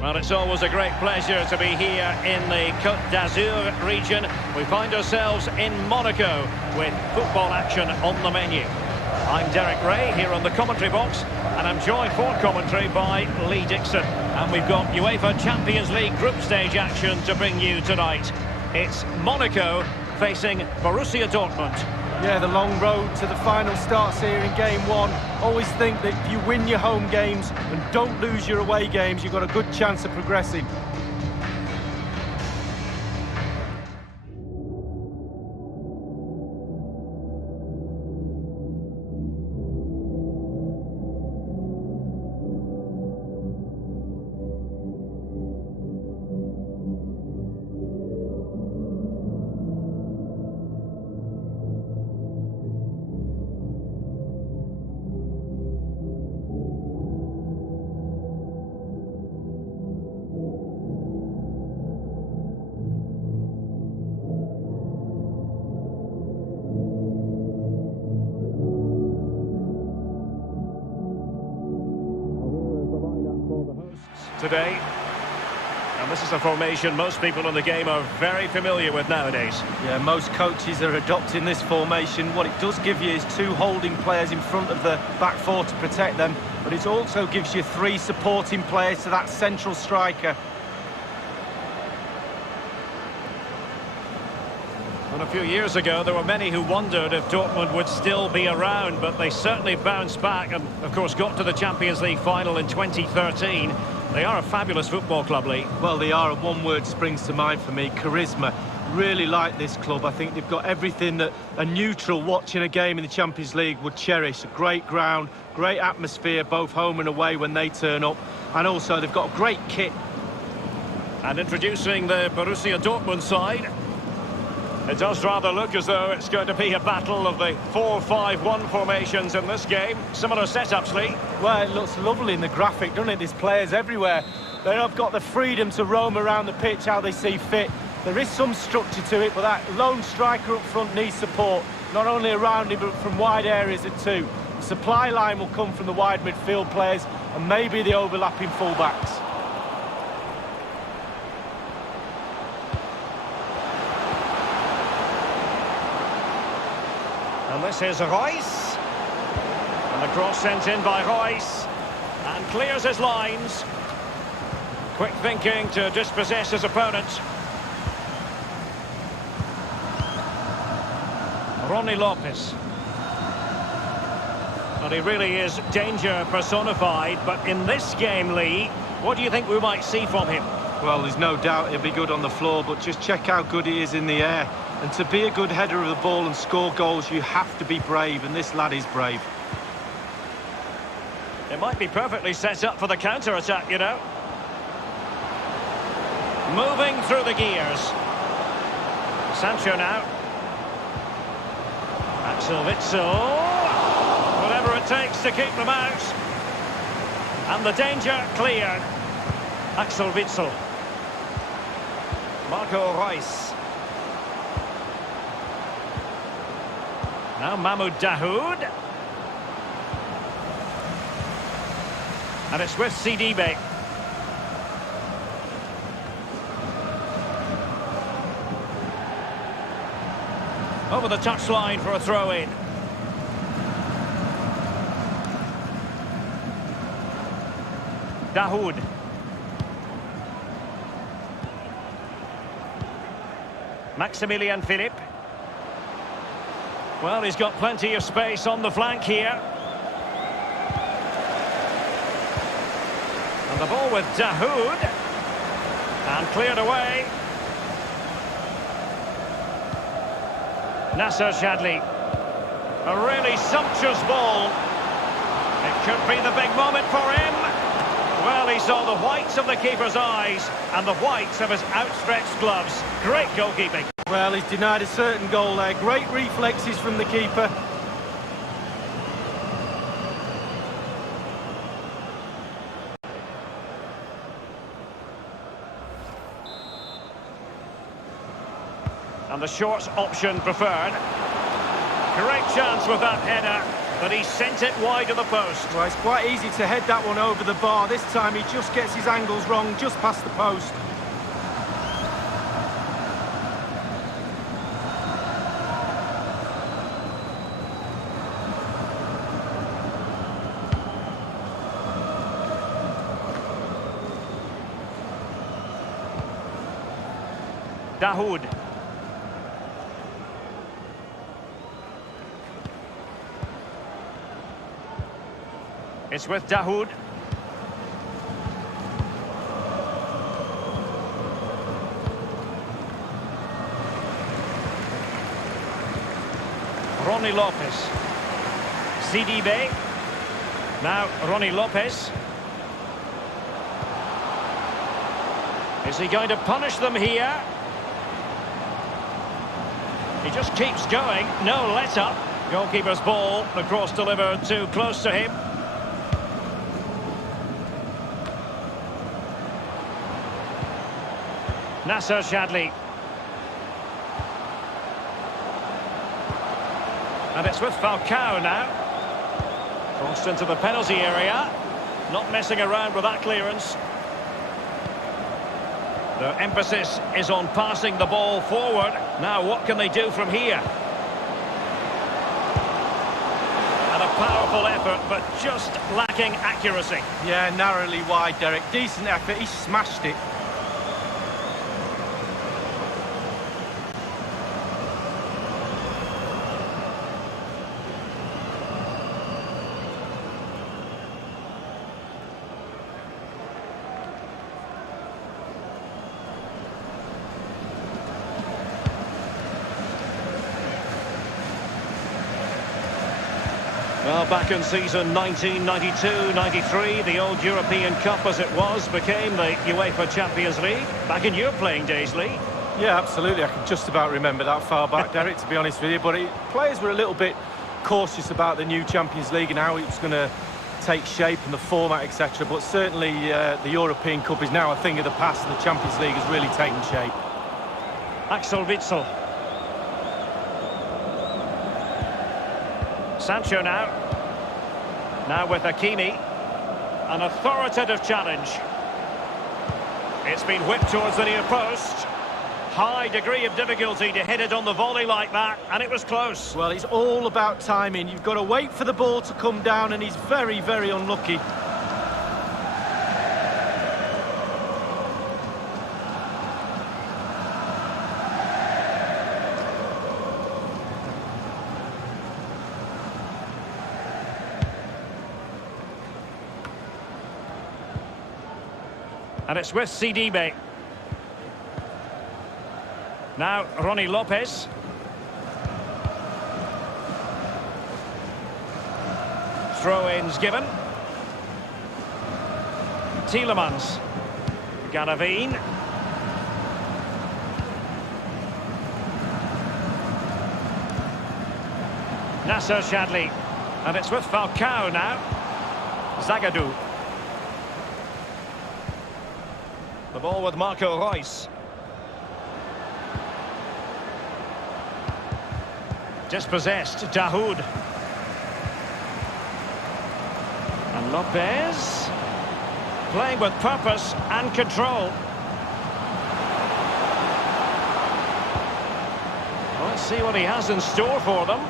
Well, it's always a great pleasure to be here in the Côte d'Azur region. We find ourselves in Monaco with football action on the menu. I'm Derek Ray here on the commentary box, and I'm joined for commentary by Lee Dixon. And we've got UEFA Champions League group stage action to bring you tonight. It's Monaco facing Borussia Dortmund. Yeah, the long road to the final starts here in game one. Always think that if you win your home games and don't lose your away games, you've got a good chance of progressing. Today, and this is a formation most people in the game are very familiar with nowadays. Yeah, most coaches are adopting this formation. What it does give you is two holding players in front of the back four to protect them, but it also gives you three supporting players to that central striker. And a few years ago, there were many who wondered if Dortmund would still be around, but they certainly bounced back and, of course, got to the Champions League final in 2013. They are a fabulous football club, Lee. Well, they are, and one word springs to mind for me: charisma. Really like this club. I think they've got everything that a neutral watching a game in the Champions League would cherish. A great ground, great atmosphere, both home and away when they turn up. And also, they've got a great kit. And introducing the Borussia Dortmund side. It does rather look as though it's going to be a battle of the 4-5-1 formations in this game. Similar setups, Lee. Well, it looks lovely in the graphic, doesn't it? There's players everywhere. They have got the freedom to roam around the pitch how they see fit. There is some structure to it, but that lone striker up front needs support, not only around him, but from wide areas too. The supply line will come from the wide midfield players and maybe the overlapping fullbacks. And this is Royce. And the cross sent in by Royce. And clears his lines. Quick thinking to dispossess his opponent. Ronnie Lopez. Well, he really is danger personified. But in this game, Lee, what do you think we might see from him? Well, there's no doubt he'll be good on the floor, but just check how good he is in the air. And to be a good header of the ball and score goals, you have to be brave, and this lad is brave. It might be perfectly set up for the counter-attack, you know. Moving through the gears. Sancho now. Axel Witsel. Whatever it takes to keep them out. And the danger cleared. Axel Witsel. Marco Reus. Now Mahmoud Dahoud. And it's with Sidibe. Over the touchline for a throw-in. Dahoud. Maximilian Philipp. Well, he's got plenty of space on the flank here. And the ball with Dahoud. And cleared away. Nasser Chadli. A really sumptuous ball. It could be the big moment for him. Well, he saw the whites of the keeper's eyes and the whites of his outstretched gloves. Great goalkeeping. Well, he's denied a certain goal there. Great reflexes from the keeper. And the short option preferred. Great chance with that header. but he sent it wide of the post. Well, it's quite easy to head that one over the bar. This time he just gets his angles wrong, just past the post. Dahoud. It's with Dahoud. Ronnie Lopez. Sidibe. Now Ronnie Lopez. Is he going to punish them here? He just keeps going, no let up. Goalkeeper's ball, the cross delivered too close to him. Nasser Chadli. And it's with Falcao now. Crossed into the penalty area. Not messing around with that clearance. The emphasis is on passing the ball forward. Now what can they do from here? And a powerful effort, but just lacking accuracy. Yeah, narrowly wide, Derek. Decent effort, he smashed it. Well, back in season 1992-93, the old European Cup as it was became the UEFA Champions League. Back in your playing days, Lee. Yeah, absolutely. I can just about remember that far back, Derek, to be honest with you. But players were a little bit cautious about the new Champions League and how it was going to take shape and the format, etc. But certainly the European Cup is now a thing of the past and the Champions League has really taken shape. Axel Witsel. Sancho now. Now with Hakimi. An authoritative challenge. It's been whipped towards the near post. High degree of difficulty to hit it on the volley like that, and it was close. Well, it's all about timing. You've got to wait for the ball to come down, and he's very, very unlucky. And it's with Sidibe. Now, Ronnie Lopez. Throw-ins given. Tielemans. Garavine. Nasser Chadli. And it's with Falcao now. Zagadou. The ball with Marco Reus. Dispossessed, Dahoud. And Lopez. Playing with purpose and control. Well, let's see what he has in store for them.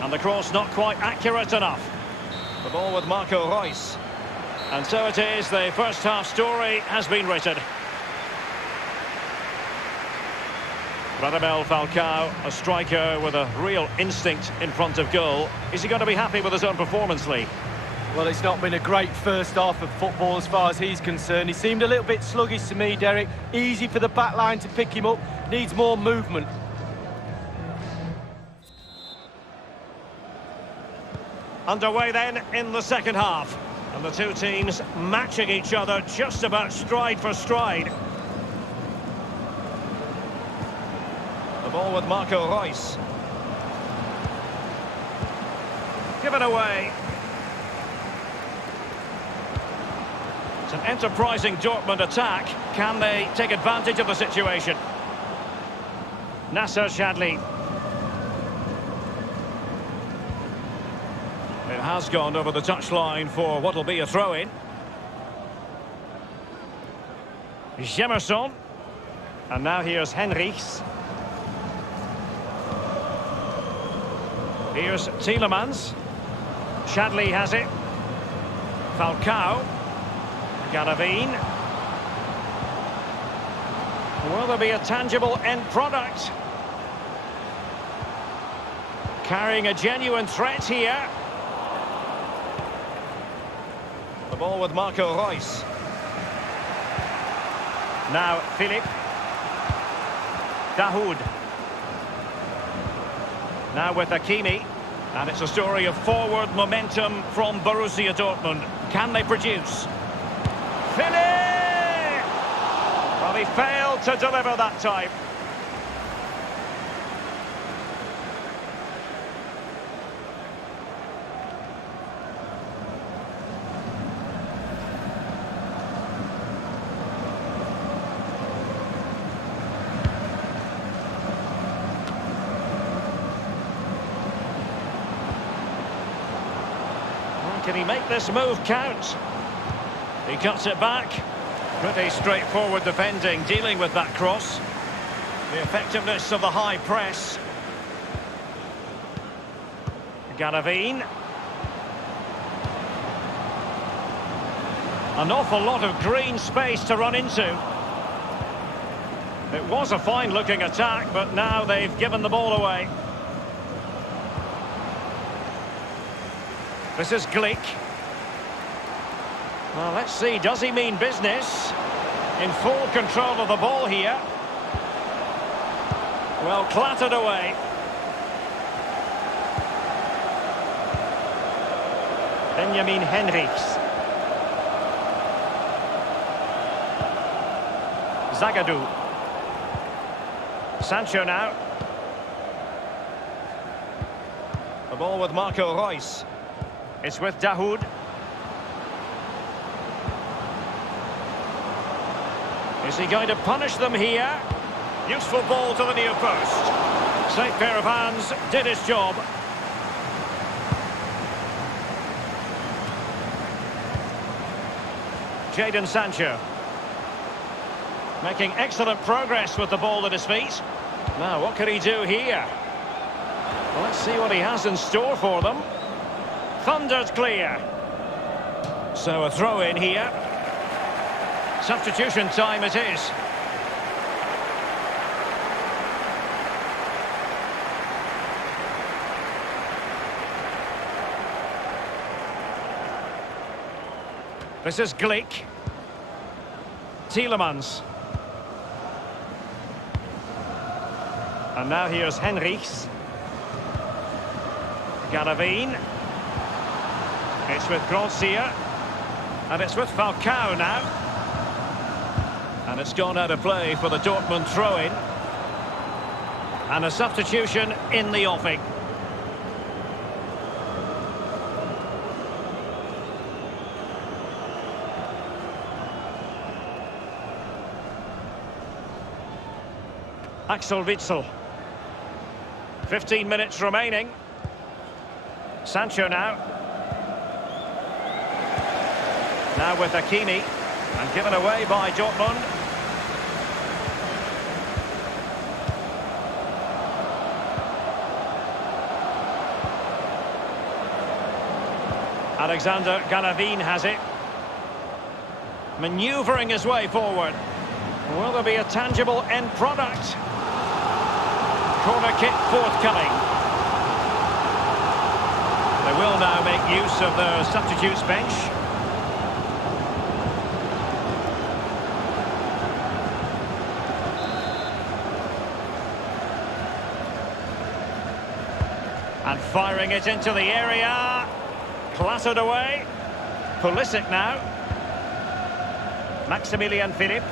And the cross not quite accurate enough. The ball with Marco Reus. And so it is, the first half story has been written. Radamel Falcao, a striker with a real instinct in front of goal. Is he going to be happy with his own performance, Lee? Well, it's not been a great first half of football as far as he's concerned. He seemed a little bit sluggish to me, Derek. Easy for the back line to pick him up. Needs more movement. Underway then in the second half. And the two teams matching each other just about stride for stride. The ball with Marco Reus. Given away. It's an enterprising Dortmund attack. Can they take advantage of the situation? Nasser Chadli. It has gone over the touchline for what will be a throw-in. Jemerson. And now here's Henrichs. Here's Tielemans. Shadley has it. Falcao. Garavine. Will there be a tangible end product? Carrying a genuine threat here. The ball with Marco Reus. Now Philip. Dahoud. Now with Hakimi. And it's a story of forward momentum from Borussia Dortmund. Can they produce? Philip! Well, he failed to deliver that time. Can he make this move count? He cuts it back. Pretty straightforward defending, dealing with that cross. The effectiveness of the high press. Garavine. An awful lot of green space to run into. It was a fine-looking attack, but now they've given the ball away. This is Glick. Well, let's see, does he mean business? In full control of the ball here. Well, clattered away. Benjamin Henrichs. Zagadou. Sancho now. The ball with Marco Reus. It's with Dahoud. Is he going to punish them here? Useful ball to the near post. Safe pair of hands, did his job. Jadon Sancho. Making excellent progress with the ball at his feet. Now, what can he do here? Well, let's see what he has in store for them. Thundered clear. So a throw in here. Substitution time it is. This is Glick. Tielemans. And now here's Henrichs. Garavine. It's with Borussia, and it's with Falcao now. And it's gone out of play for the Dortmund throw-in. And a substitution in the offing. Axel Witsel. 15 minutes remaining. Sancho now. Now with Hakimi, and given away by Dortmund. Alexander Garavine has it. Manoeuvring his way forward. Will there be a tangible end product? Corner kick forthcoming. They will now make use of their substitutes bench. And firing it into the area. Clattered away. Pulisic now. Maximilian Philip.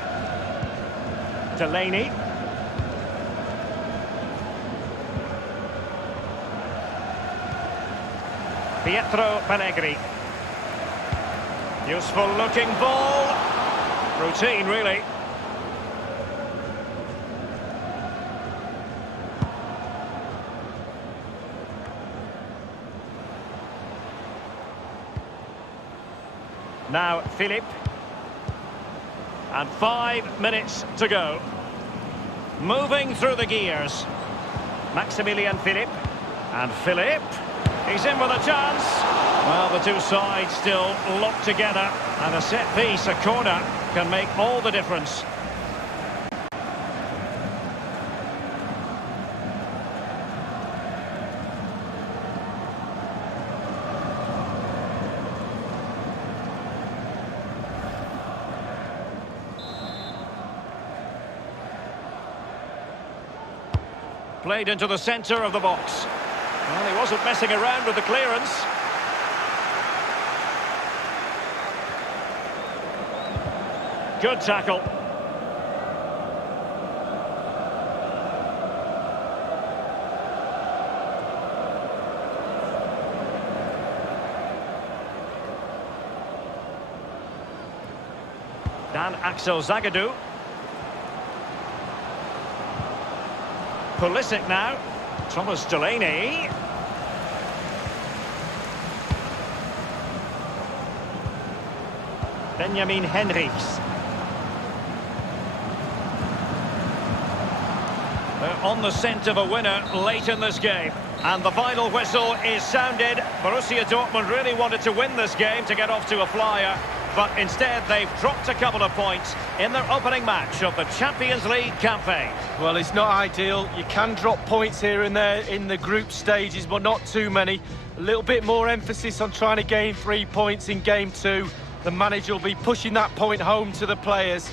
Delaney. Pietro Pellegrini. Useful looking ball. Routine, really. Now Philippe. And 5 minutes to go. Moving through the gears. Maximilian Philippe. And Philippe. He's in with a chance. Well, the two sides still locked together. And a set piece, a corner, can make all the difference. Played into the centre of the box. Well, he wasn't messing around with the clearance. Good tackle. Dan Axel Zagadou. Pulisic now. Thomas Delaney. Benjamin Henrichs. They're on the scent of a winner late in this game. And the final whistle is sounded. Borussia Dortmund really wanted to win this game to get off to a flyer. But instead, they've dropped a couple of points in their opening match of the Champions League campaign. Well, it's not ideal. You can drop points here and there in the group stages, but not too many. A little bit more emphasis on trying to gain 3 points in game 2. The manager will be pushing that point home to the players.